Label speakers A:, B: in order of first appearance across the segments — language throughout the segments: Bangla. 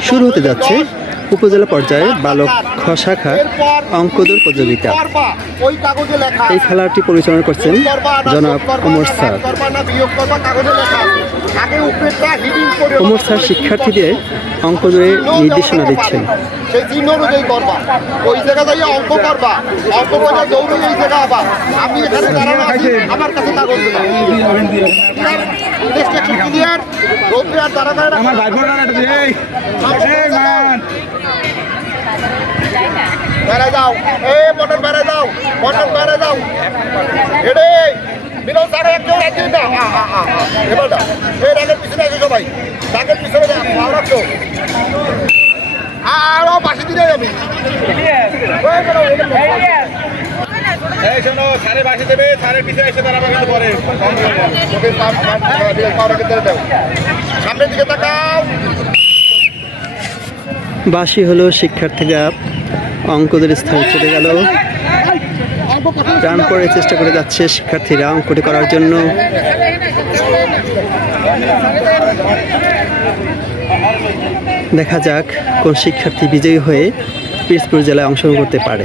A: শুরু হতে যাচ্ছে। উপজেলা পর্যায়ে বালক খ শাখা অঙ্কদর প্রতিযোগিতা
B: ওই কাগজে লেখা
A: এই খেলাটি পরিচালনা করছেন জনাব
B: না
A: স্যার ওমর স্যার শিক্ষার্থীদের অঙ্ক দূরে নির্দেশনা দিচ্ছেন
B: সেই চিহ্ন অনুযায়ী করবা ওই জায়গা যাই অঙ্ক করবা অঙ্ক করে দৌড়ে এই জায়গা আবার আমি এখানে দাঁড়ানো আছি আমার কাছে কাগজ ক্লিয়ার রোদ্রে আর দাঁড়া দাঁড়া
C: আমার ভাই বোন মান
B: বেড়ে যাও। এ মোটর বেড়ে যাও মোটর বেড়ে যাও। এডে মিলন স্যার একজন হ্যাঁ হ্যাঁ এবার দাও। এই রাগের পিছনে আছে সবাই। রাগের পিছনে ভালো রাখছো। আরও পাশে দিলে আমি
C: এই শোনো সাড়ে বাসে দেবে সাড়ে পিছিয়ে এসে দাঁড়াবে কিন্তু পরে।
B: সামনের দিকে তাকাও।
A: বাসি হলো শিক্ষার্থীরা অঙ্কদের স্থানে চলে গেল। রান করে চেষ্টা করে যাচ্ছে শিক্ষার্থীরা অঙ্কটি করার জন্য। দেখা যাক কোন শিক্ষার্থী বিজয়ী হয়ে পিরোজপুর জেলায় অংশগ্রহণ করতে পারে।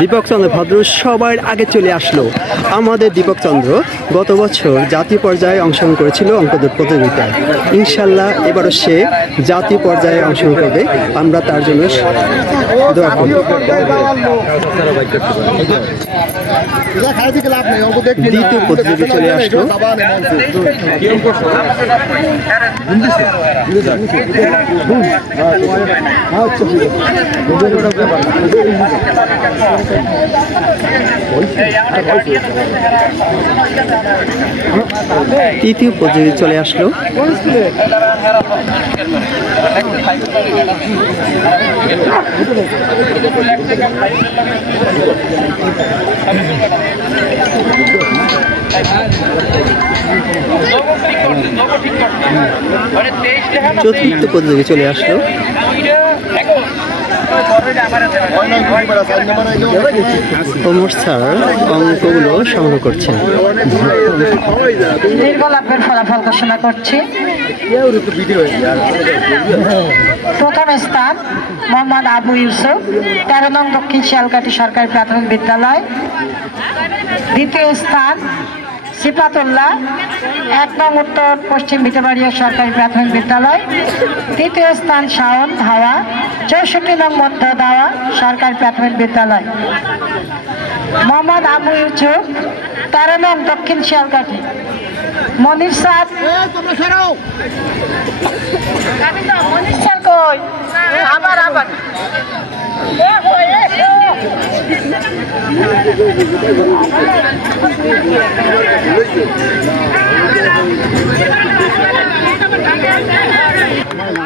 A: চন্দ্র ভদ্র সবার আগে চলে আসলো। আমাদের দীপক চন্দ্র গত বছর জাতীয় পর্যায়ে অংশগ্রহণ করেছিল অঙ্কদের প্রতিযোগিতায়। ইনশাল্লাহ এবারও সে জাতীয় পর্যায়ে অংশগ্রহণ করবে। আমরা তার জন্য দোয়া দ্বিতীয় প্রতিযোগী চলে আসলো। তৃতীয় প্রতিযোগী চলে আসলো। চতুর্থ প্রতিযোগী চলে আসলো। ওমর
D: ফলাফল ঘোষণা করছি। প্রথম স্থান মোহাম্মদ আবু ইউসুফ, তেরো নং দক্ষিণ শিয়ালকাঠি সরকারি প্রাথমিক বিদ্যালয়। দ্বিতীয় স্থান সিফাতুল্লাহ এক নং উত্তর পশ্চিম ভিটেবাড়িয়া সরকারি প্রাথমিক বিদ্যালয় তৃতীয় স্থান শাওন ধাওয়া চৌষট্টি নং মধ্য দাওয়া সরকারি প্রাথমিক বিদ্যালয়। মোহাম্মদ আবু ইউসুফ তেরো নং দক্ষিণ শিয়ালকাঠি মনির সাদ মনির স্যার কই? আবার আবার।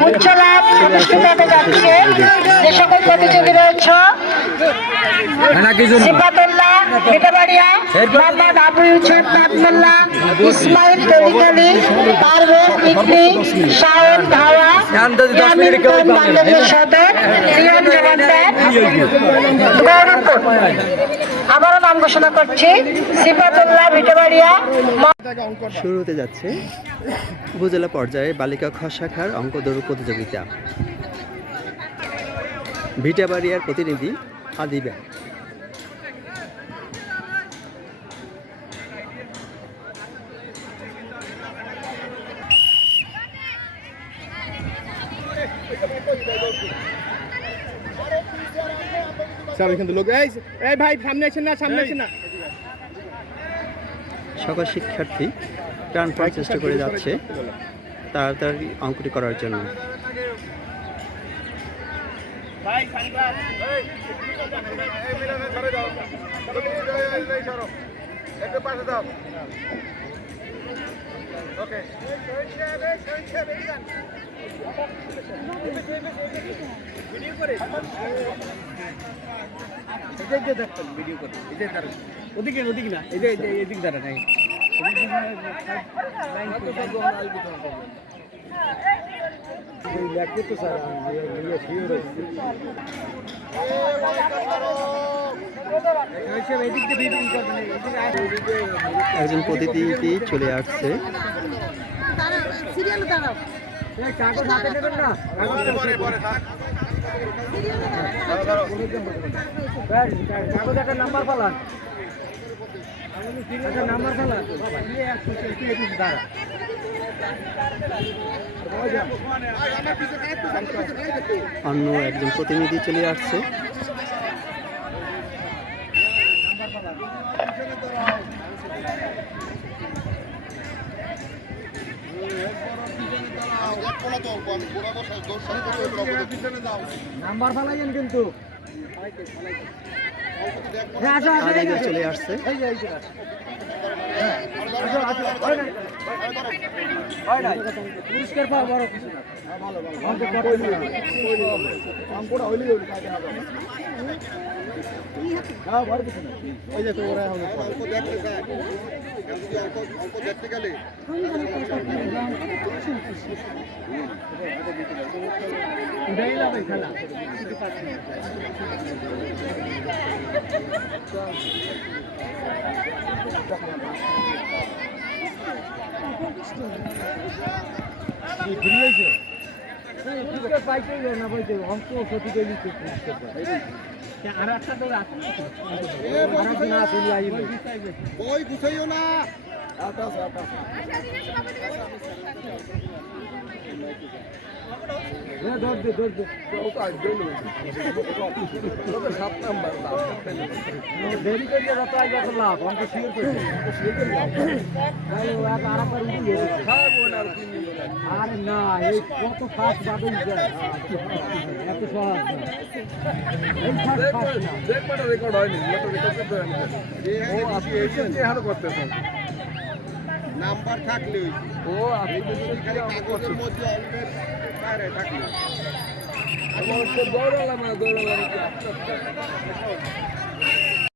D: উচ্চ লাভ অনুষ্ঠিত হতে যাচ্ছে। যে সকল প্রতিযোগী রয়েছে সিফাতুল্লাহ বিটাবাড়িয়া মোহাম্মদ আবু ইউসুফ নাজমুল্লাহ ইসমাইল তরিকালি পারভেজ ইকলি শাওন ধাওয়া সদর রিয়ন জমাদ্দার গৌরবপুর। আবারও নাম ঘোষণা করছি সিফাতুল্লাহ বিটাবাড়িয়া
A: শুরু হতে যাচ্ছে উপজেলা পর্যায়ে বালিকা খ শাখার অঙ্ক দৌড় প্রতিযোগিতা। ভিটাবাড়িয়ার প্রতিনিধি আদিবা
C: সব এখান থেকে লোক এই এই ভাই সামনে আসেন না সামনে আসেন না
A: সকল শিক্ষার্থী প্রাণপণ চেষ্টা করে যাচ্ছে তাড়াতাড়ি অঙ্কটি করার জন্য
C: সানগ্লাস এই যে দেখতেন ভিডিও করে দাঁড়ান। ওদিকে ওদিকে না এই যে এদিক দাঁড়ান এই। তো স্যার
A: একজন প্রতিনিধি চলে আসছে।
C: হাতে নেবেন না।
B: পরে পরে থাক।
C: কাগজ একটা নাম্বার পালান। নাম্বার পালান। দাঁড়া
A: অন্য একজন প্রতিনিধি চলে আসছে
B: পিছনে দাও
C: নাম্বার ফালাইয়েন কিন্তু হ্যাঁ
A: চলে আসছে
C: হয় নাই? পুরস্কার পাও বড় কিছু না। ভালো ভালো আর একটা তো আছে
B: এ বই
C: আর না। দেরি করে যত আগে লাভ অঙ্ক শিওর করে আরে না এই কত ফাস্ট বাদল এত সহজ না এই ফাস্ট ফাস্ট না
E: রেকর্ড হয়নি রেকর্ড করতে ও আপনি এই হার করতেছেন
B: নাম্বার থাকলে।
E: ও আপনি
B: খালি কাগজের মধ্যে অল্পের বাইরে থাকলে।
E: আমার দৌড়ালাম দৌড়ালাম